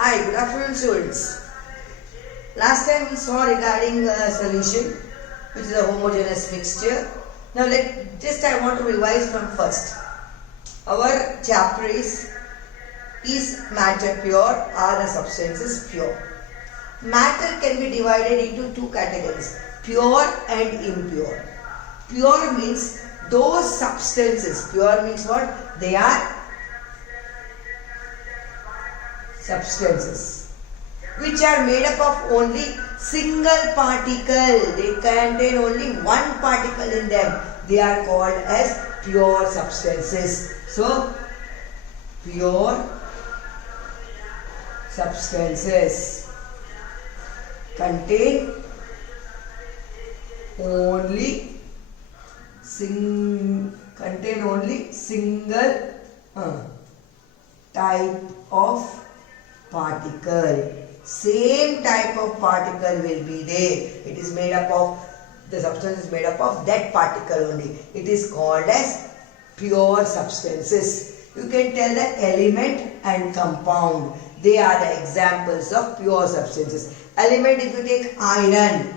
Hi, good afternoon students. Last time we saw regarding a solution which is a homogeneous mixture. Now I want to revise from first. Our chapter is matter pure? Are the substances pure? Matter can be divided into two categories, pure and impure. Pure means those substances. Pure means what? They are substances which are made up of only single particle. They contain only one particle in them. They are called as pure substances. So, pure substances contain only single type of particle. Same type of particle will be there. It is made up of, the substance is made up of that particle only. It is called as pure substances. You can tell the element and compound. They are the examples of pure substances. Element, if you take iron,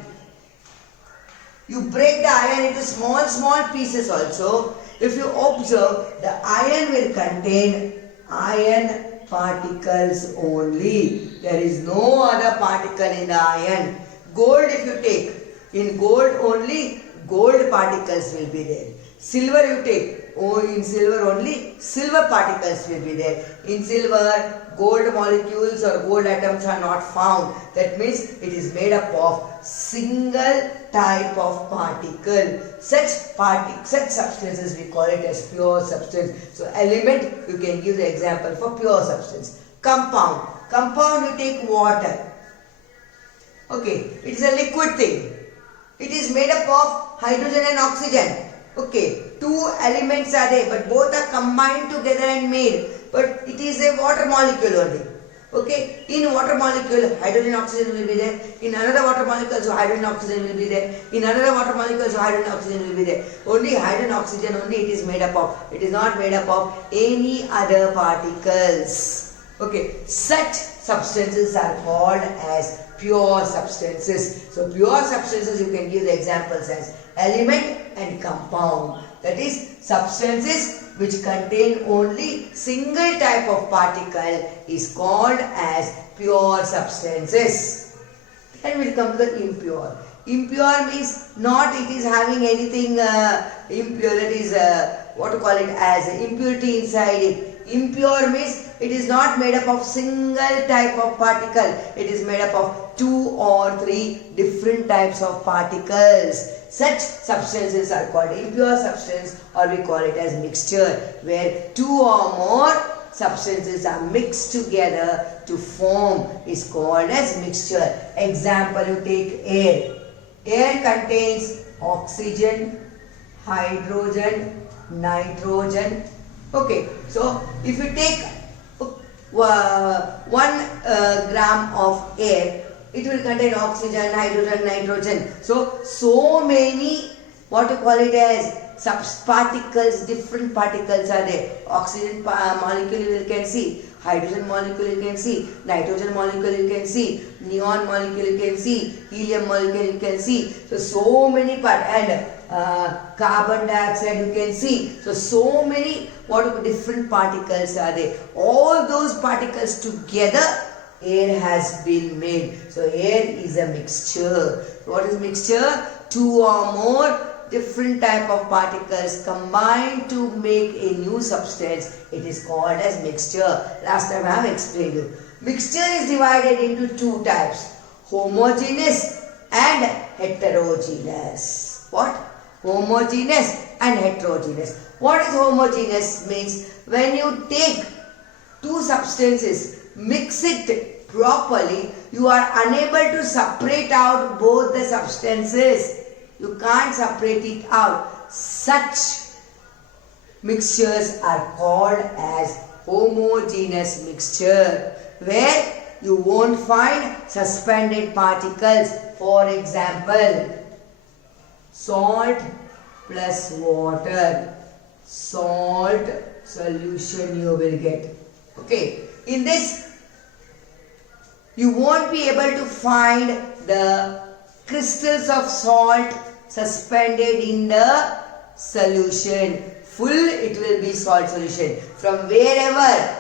you break the iron into small pieces also. If you observe, the iron will contain iron particles only. There is no other particle in the iron. Gold, if you take, in gold only gold particles will be there. Silver you take, in silver only silver particles will be there. In silver, gold molecules or gold atoms are not found. That means it is made up of single type of particle. Such substances we call it as pure substance. So element, you can give the example for pure substance. Compound. Compound, you take water. Okay, it is a liquid thing. It is made up of hydrogen and oxygen. Okay, two elements are there, but both are combined together and made. But it is a water molecule only. Okay, in water molecule, hydrogen oxygen will be there. In another water molecule, so hydrogen oxygen will be there. In another water molecule, so hydrogen oxygen will be there. Only hydrogen oxygen only it is made up of. It is not made up of any other particles. Okay, such substances are called as pure substances. So pure substances you can give the examples as element and compound. That is, substances which contain only single type of particle is called as pure substances. Then we will come to the impure. Impure means not it is having anything impure, that is what to call it as impurity inside it. Impure means it is not made up of single type of particle. It is made up of 2 or 3 different types of particles. Such substances are called impure substance, or we call it as mixture, where 2 or more substances are mixed together to form is called as mixture. Example, you take air. Air contains oxygen, hydrogen, nitrogen. Okay, so if you take 1 gram of air, it will contain oxygen, hydrogen, nitrogen. So many, what you call it as particles, different particles are there. Oxygen molecule you can see, hydrogen molecule you can see, nitrogen molecule you can see, neon molecule you can see, helium molecule you can see. So many parts, and carbon dioxide you can see. So many different particles are there. All those particles together, air has been made. So air is a mixture. What is mixture? 2 or more different type of particles combined to make a new substance. It is called as mixture. Last time I have explained you. Mixture is divided into 2 types, homogeneous and heterogeneous. What? Homogeneous and heterogeneous. What is homogeneous means when you take 2 substances, mix it properly, you are unable to separate out both the substances. You can't separate it out. Such mixtures are called as homogeneous mixture, where you won't find suspended particles. For example, salt plus water. Salt solution you will get. Okay. In this you won't be able to find the crystals of salt suspended in the solution. Full it will be salt solution. From wherever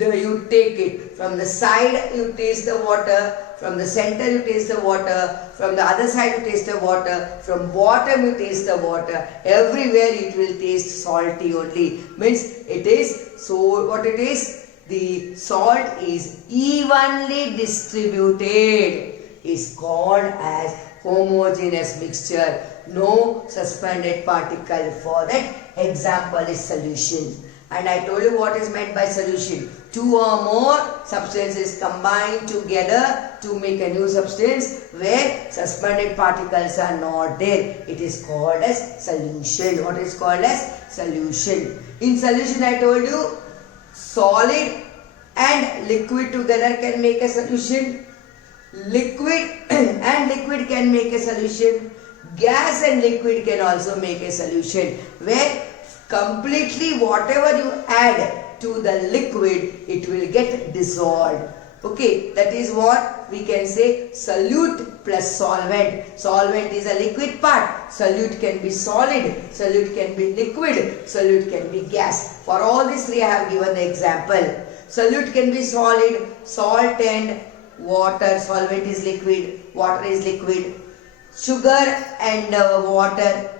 you take it, from the side you taste the water, from the center you taste the water, from the other side you taste the water, from bottom you taste the water, everywhere it will taste salty only. Means it is, so what it is? The salt is evenly distributed, is called as homogeneous mixture. No suspended particle. For that example is solution. And I told you what is meant by solution. Two or more substances combined together to make a new substance where suspended particles are not there. It is called as solution. What is called as solution? In solution I told you, solid and liquid together can make a solution. Liquid and liquid can make a solution. Gas and liquid can also make a solution, where completely whatever you add to the liquid, it will get dissolved. Okay, that is what we can say solute plus solvent. Solvent is a liquid part. Solute can be solid. Solute can be liquid. Solute can be gas. For all these three I have given the example. Solute can be solid, salt and water. Solvent is liquid, water is liquid. Sugar and water,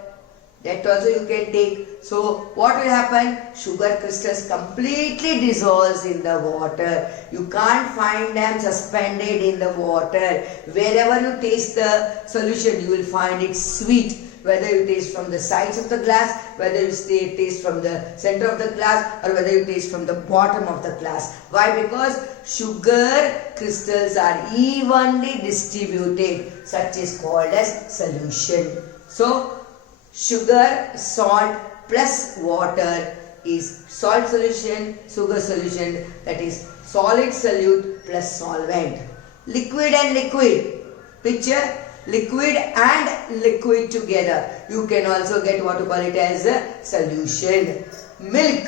that also you can take. So what will happen? Sugar crystals completely dissolves in the water. You can't find them suspended in the water. Wherever you taste the solution, you will find it sweet. Whether you taste from the sides of the glass, whether you taste from the center of the glass, or whether you taste from the bottom of the glass. Why? Because sugar crystals are evenly distributed. Such is called as solution. So sugar, salt plus water is salt solution, sugar solution, that is solid solute plus solvent. Liquid and liquid. Picture liquid and liquid together. You can also get what you call it as a solution. Milk.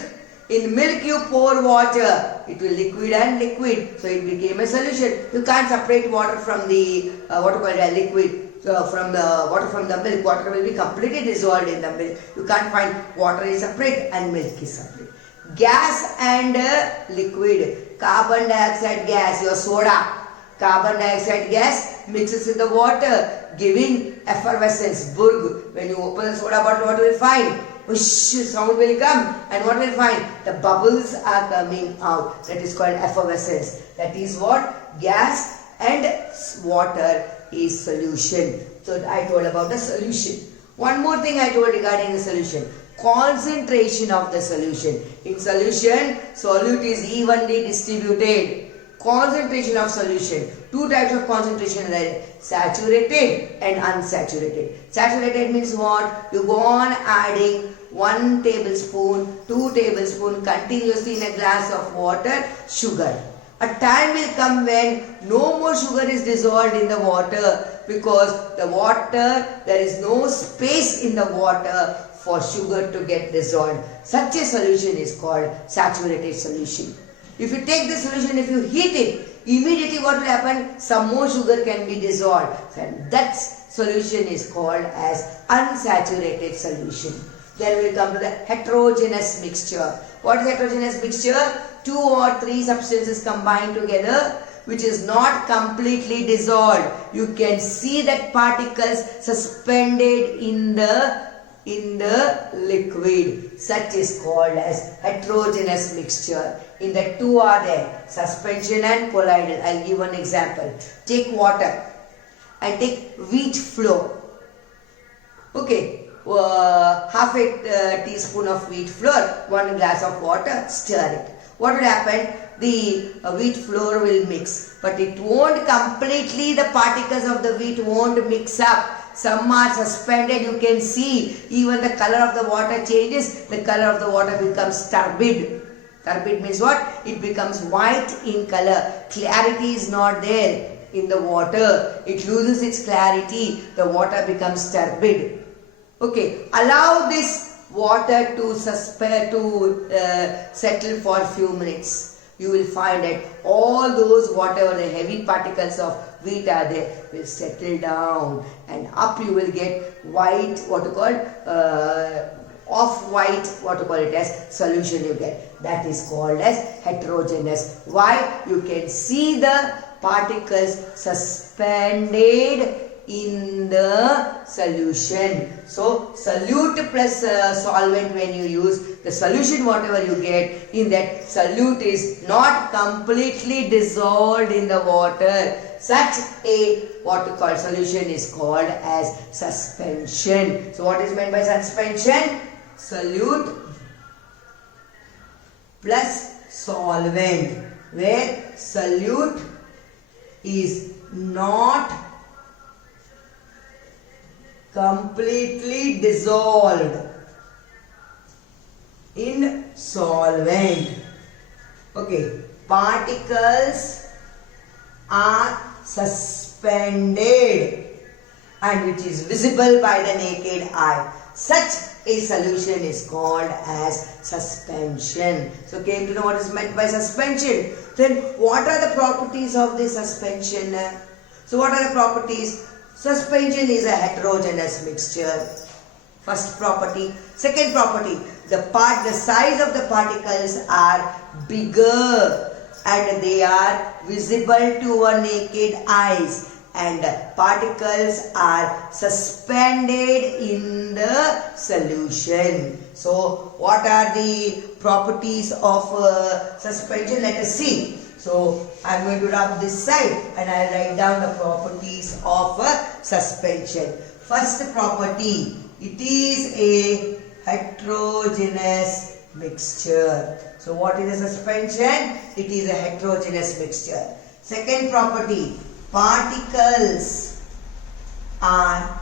In milk you pour water. It will liquid and liquid. So it became a solution. You can't separate water from the what you call it as liquid. So from the water from the milk, water will be completely dissolved in the milk. You can't find water is separate and milk is separate. Gas and liquid. Carbon dioxide gas, your soda. Carbon dioxide gas mixes in the water, giving effervescence, burg. When you open the soda bottle, what will you find? Whoosh, sound will come, and what will you find? The bubbles are coming out. That is called effervescence. That is what gas and water is solution. So I told about the solution. One more thing I told regarding the solution. Concentration of the solution. In solution, solute is evenly distributed. Concentration of solution. Two types of concentration are there, saturated and unsaturated. Saturated means what? You go on adding 1 tablespoon, 2 tablespoon continuously in a glass of water, sugar. A time will come when no more sugar is dissolved in the water, because the water, there is no space in the water for sugar to get dissolved. Such a solution is called saturated solution. If you take the solution, if you heat it, immediately what will happen? Some more sugar can be dissolved. And that solution is called as unsaturated solution. Then we come to the heterogeneous mixture. What is heterogeneous mixture? 2 or 3 substances combined together, which is not completely dissolved. You can see that particles suspended in the liquid. Such is called as heterogeneous mixture. In the 2 are there, suspension and colloidal. I'll give one example. Take water and take wheat flour. Okay, half a teaspoon of wheat flour, 1 glass of water, stir it. What will happen? The wheat flour will mix, but it won't completely, the particles of the wheat won't mix up. Some are suspended, you can see even the color of the water changes, the color of the water becomes turbid. Turbid means what? It becomes white in color. Clarity is not there in the water. It loses its clarity. The water becomes turbid. Okay, allow this water to settle for a few minutes. you will find that all those whatever the heavy particles of wheat are there will settle down, and up you will get white, what you call off-white, what you call it as solution you get. That is called as heterogeneous. Why? You can see the particles suspended in the solution. So solute plus solvent, when you use the solution, whatever you get in that solute is not completely dissolved in the water. Such a what you call solution is called as suspension. So what is meant by suspension? Solute plus solvent, where solute is not completely dissolved in solvent. Okay, particles are suspended and which is visible by the naked eye. Such a solution is called as suspension. So came to know what is meant by suspension. Then what are the properties of this suspension? So what are the properties? Suspension is a heterogeneous mixture. First property. Second property, the size of the particles are bigger and they are visible to our naked eyes, and particles are suspended in the solution. So what are the properties of suspension? Let us see. So I am going to rub this side and I will write down the properties of suspension. First property, it is a heterogeneous mixture. So what is a suspension? It is a heterogeneous mixture. Second property, particles are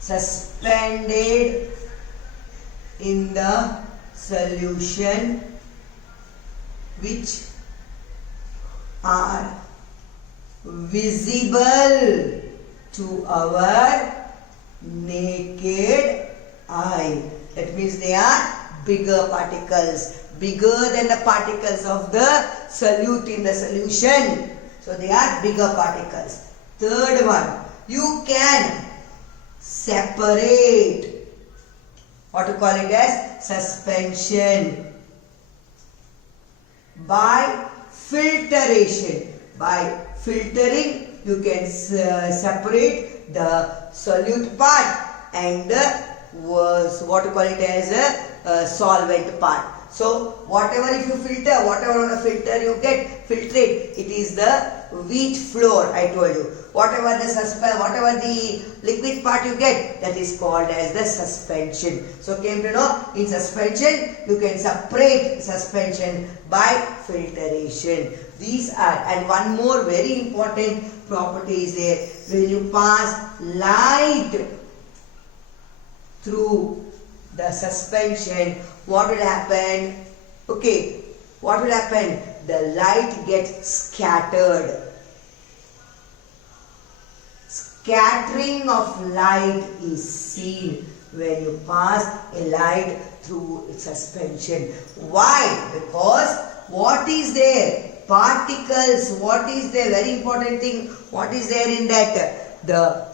suspended in the solution which are visible to our naked eye. That means they are bigger particles, bigger than the particles of the solute in the solution. So they are bigger particles. Third one, you can separate, what to call it as suspension, by filtration. By filtering, you can separate the solute part and the what to call it as a solvent part. So whatever, if you filter, whatever on a filter you get, filtrate, it is the wheat flour, I told you. Whatever the liquid part you get, that is called as the suspension. So came to know, in suspension you can separate suspension by filtration. These are, and one more very important property is there. When you pass light through the suspension, what will happen? Okay, what will happen? The light gets scattered. Scattering of light is seen when you pass a light through suspension. Why? Because what is there? Particles. What is there? Very important thing. What is there in that? The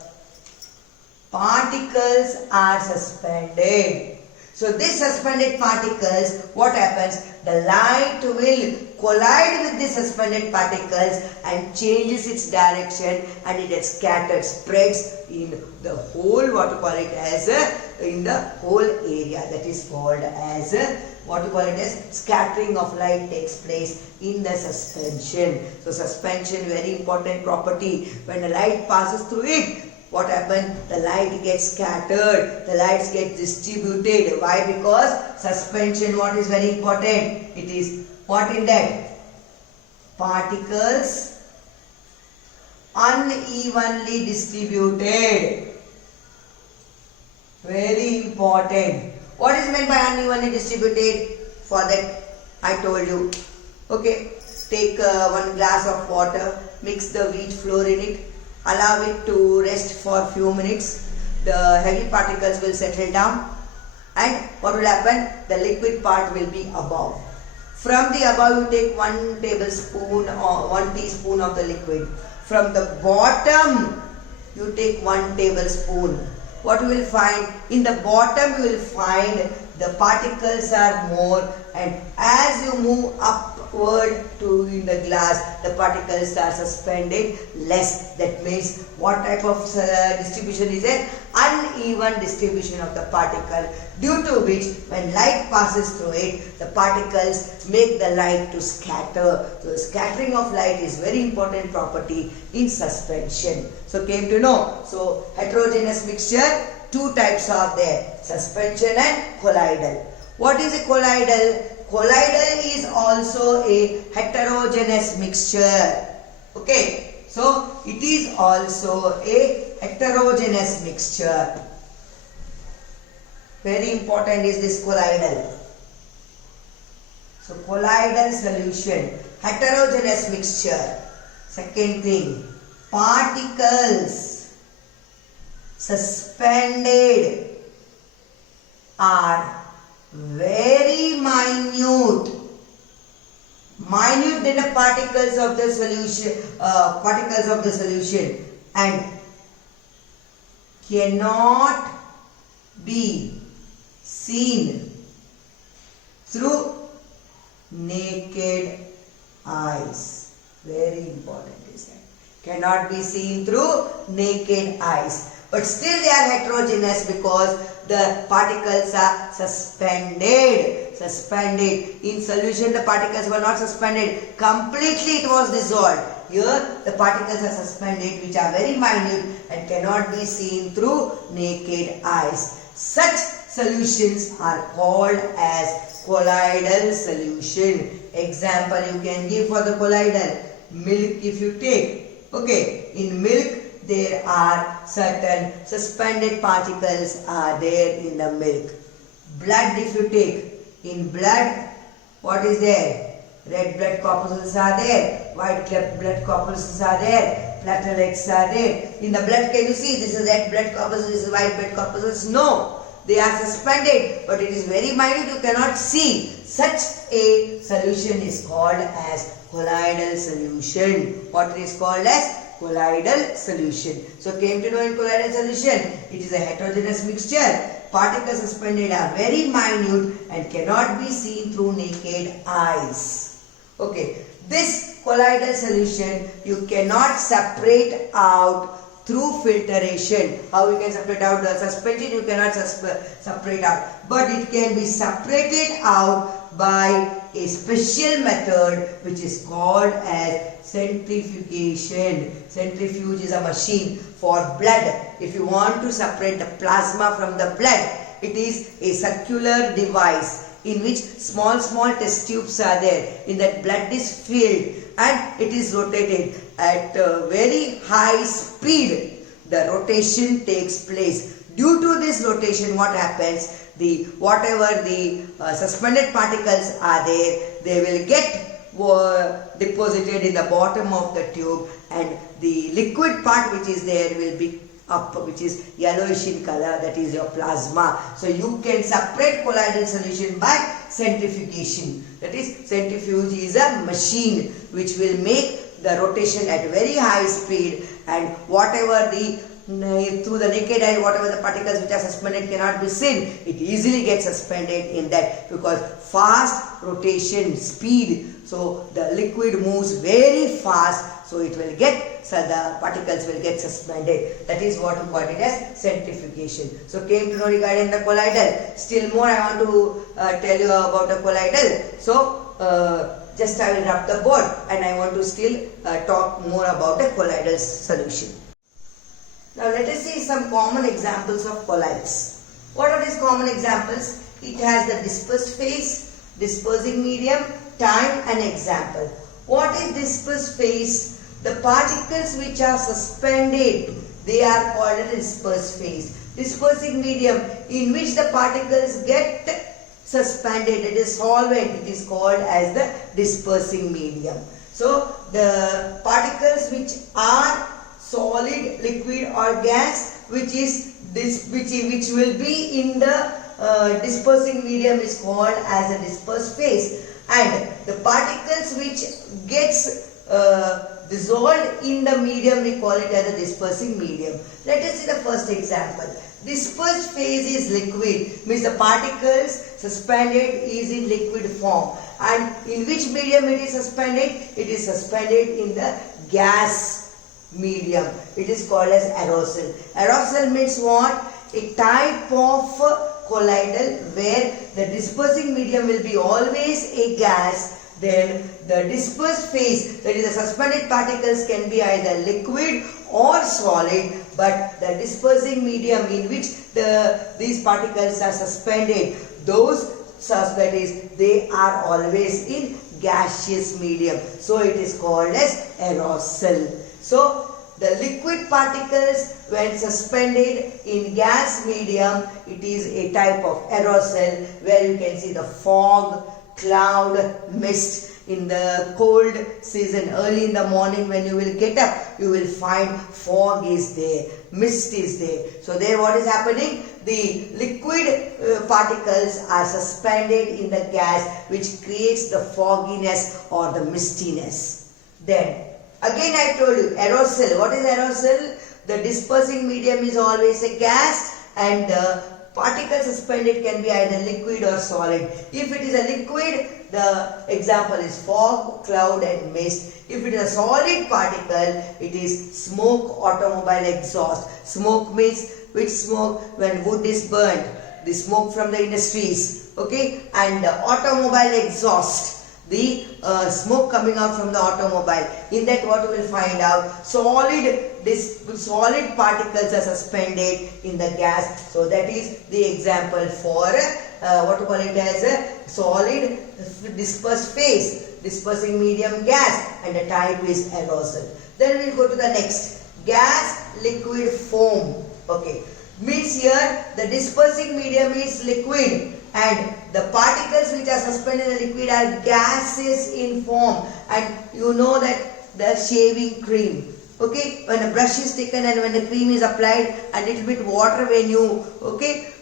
particles are suspended. So these suspended particles, what happens? The light will collide with the suspended particles and changes its direction, and it gets scattered, spreads in the whole, what you call it as, in the whole area. That is called as, what you call it as, scattering of light takes place in the suspension. So suspension, very important property. When the light passes through it, what happens? The light gets scattered, the lights get distributed. Why? Because suspension, what is very important? It is what in that? Particles unevenly distributed. Very important. What is meant by unevenly distributed? For that I told you. Okay, take 1 glass of water, mix the wheat flour in it, allow it to rest for a few minutes. The heavy particles will settle down, and what will happen? The liquid part will be above. From the above you take 1 tablespoon or 1 teaspoon of the liquid. From the bottom you take 1 tablespoon. What you will find? In the bottom you will find the particles are more, and as you move upward to in the glass, the particles are suspended less. That means what type of distribution is it? Uneven distribution of the particle, due to which when light passes through it, the particles make the light to scatter. So scattering of light is very important property in suspension. So came to know. So heterogeneous mixture, 2 types are there, suspension and colloidal. What is a colloidal? Colloidal is also a heterogeneous mixture. Okay, so it is also a heterogeneous mixture. Very important is this colloidal. So colloidal solution, heterogeneous mixture. Second thing, particles suspended are very minute than the particles of the solution, and cannot be seen through naked eyes. Very important is that. Cannot be seen through naked eyes. But still they are heterogeneous because the particles are suspended. In solution the particles were not suspended. Completely it was dissolved. Here the particles are suspended, which are very minute and cannot be seen through naked eyes. Such solutions are called as colloidal solution. Example you can give for the colloidal. Milk if you take. Okay, in milk there are certain suspended particles are there in the milk. Blood if you take. In blood, what is there? Red blood corpuscles are there. White blood corpuscles are there. Platelets are there. In the blood, can you see? This is red blood corpuscles, this is white blood corpuscles. No. They are suspended, but it is very minute, you cannot see. Such a solution is called as colloidal solution. What it is called as? Colloidal solution. So came to know in colloidal solution, it is a heterogeneous mixture. Particles suspended are very minute and cannot be seen through naked eyes. Okay, this colloidal solution you cannot separate out through filtration. How you can separate out the suspension? You cannot separate out, but it can be separated out by a special method which is called as centrifugation. Centrifuge is a machine for blood. If you want to separate the plasma from the blood, it is a circular device in which small test tubes are there. In that blood is filled and it is rotated at a very high speed. The rotation takes place. Due to this rotation, what happens? Whatever the suspended particles are there, they will get deposited in the bottom of the tube, and the liquid part which is there will be up, which is yellowish in color, that is your plasma. So you can separate colloidal solution by centrifugation. That is, centrifuge is a machine which will make the rotation at very high speed, and whatever through the naked eye, whatever the particles which are suspended cannot be seen, it easily gets suspended in that, because fast rotation speed. So the liquid moves very fast, so it will get, so the particles will get suspended. That is what we call it as centrifugation. So came to know regarding the colloidal. Still more I want to tell you about the colloidal. So just I will rub the board, and I want to still talk more about the colloidal solution. Now let us see some common examples of colloids. What are these common examples? It has the dispersed phase, dispersing medium, time and example. What is dispersed phase? The particles which are suspended, they are called a dispersed phase. Dispersing medium, in which the particles get suspended, it is solvent, it is called as the dispersing medium. So the particles which are solid, liquid or gas, which will be in the dispersing medium is called as a dispersed phase. And the particles which gets dissolved in the medium, we call it as a dispersing medium. Let us see the first example. Dispersed phase is liquid, means the particles suspended is in liquid form. And in which medium it is suspended? It is suspended in the gas medium. It is called as aerosol. Aerosol means what? A type of colloidal where the dispersing medium will be always a gas. Then the dispersed phase, that is the suspended particles, can be either liquid or solid, but the dispersing medium in which these particles are suspended, that is, they are always in gaseous medium. So it is called as aerosol. So the liquid particles, when suspended in gas medium, it is a type of aerosol where you can see the fog, cloud, mist. In the cold season, early in the morning when you will get up, you will find fog is there, mist is there. So there what is happening? The liquid particles are suspended in the gas, which creates the fogginess or the mistiness. Then again I told you, aerosol. What is aerosol? The dispersing medium is always a gas, and the particle suspended can be either liquid or solid. If it is a liquid, the example is fog, cloud and mist. If it is a solid particle, it is smoke, automobile exhaust. Smoke means which smoke? When wood is burnt, the smoke from the industries, okay, and the automobile exhaust, the smoke coming out from the automobile. In that what we will find out? Solid particles are suspended in the gas. So that is the example for what we call it as a solid dispersed phase, dispersing medium gas, and the type is aerosol. Then we will go to the next, gas, liquid, foam. Okay, means here the dispersing medium is liquid and the particles which are suspended in the liquid are gases in form. And you know that the shaving cream, okay, when a brush is taken and when the cream is applied, a little bit water when you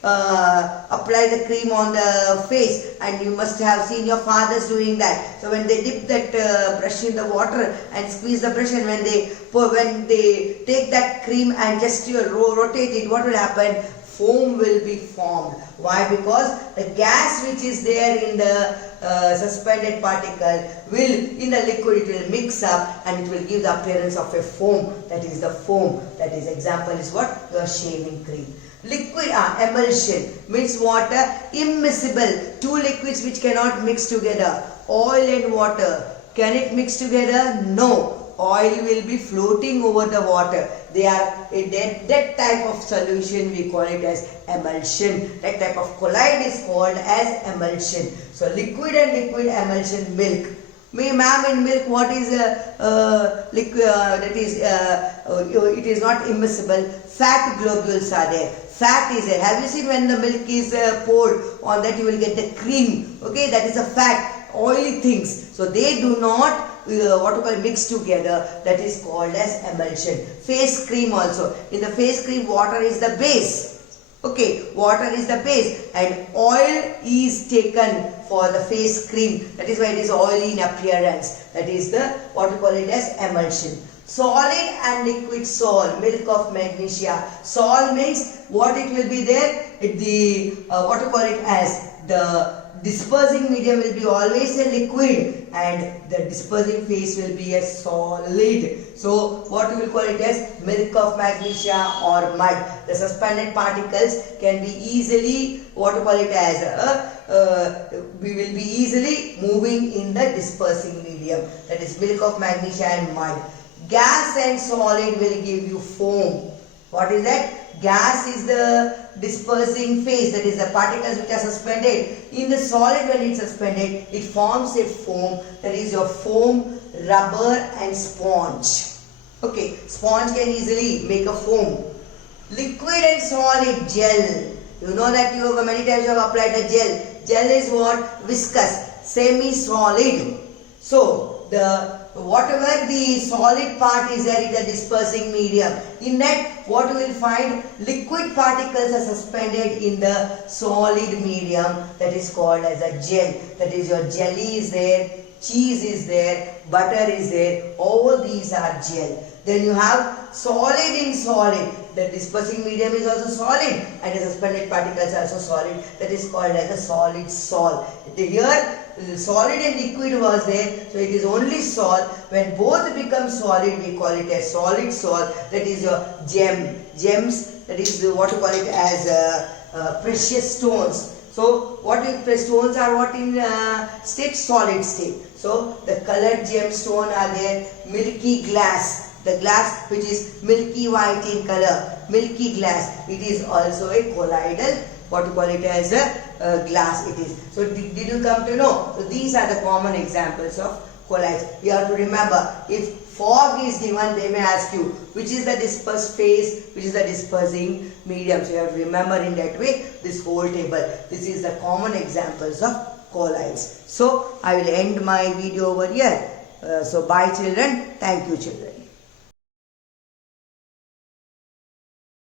apply the cream on the face, and you must have seen your fathers doing that. So when they dip that brush in the water and squeeze the brush, and when they take that cream and just rotate it, what will happen? Foam will be formed. Why? Because the gas which is there in the suspended particle will, in the liquid, it will mix up and it will give the appearance of a foam. That is the foam. That is, example is what? Your shaving cream. Liquid emulsion means water, immiscible, two liquids which cannot mix together. Oil and water, can it mix together? No. Oil will be floating over the water. They are that type of solution, we call it as emulsion. That type of colloid is called as emulsion. So liquid and liquid emulsion. Milk. Ma'am, in milk what is liquid? That is it is not immiscible. Fat globules are there. Fat is there. Have you seen when the milk is poured on that, you will get the cream? Okay, that is a fat, oily things. So they do not what we call mix together. That is called as emulsion. Face cream also. In the face cream, water is the base. Okay, water is the base and oil is taken for the face cream. That is why it is oily in appearance. That is the what we call it as emulsion. Solid and liquid sol, milk of magnesia. Sol means what it will be there? What we call it as the dispersing medium will be always a liquid and the dispersing phase will be a solid. So what we will call it as milk of magnesia or mud. The suspended particles can be easily what we call it as we will be easily moving in the dispersing medium. That is milk of magnesia and mud. Gas and solid will give you foam. What is that? Gas is the dispersing phase, that is the particles which are suspended. In the solid, when it is suspended, it forms a foam. That is your foam, rubber and sponge. Okay, sponge can easily make a foam. Liquid and solid, gel. You know that you have many times you have applied a gel. Gel is what? Viscous, semi-solid. So the whatever the solid part is there is a dispersing medium. In that, what you will find, liquid particles are suspended in the solid medium, that is called as a gel. That is, your jelly is there, cheese is there, butter is there, all these are gel. Then you have solid in solid. The dispersing medium is also solid and the suspended particles are also solid. That is called as a solid sol. Here solid and liquid was there, so it is only sol. When both become solid, we call it as solid sol. That is your gems. That is what you call it as precious stones. So what if stones are what in state? Solid state. So the colored gemstone are there. Milky glass. The glass which is milky white in color, milky glass, it is also a colloidal, what you call it as a glass it is. So did you come to know? So these are the common examples of colloids. You have to remember, if fog is given, they may ask you which is the dispersed phase, which is the dispersing medium. So you have to remember in that way this whole table. This is the common examples of colloids. So I will end my video over here. So bye children. Thank you children.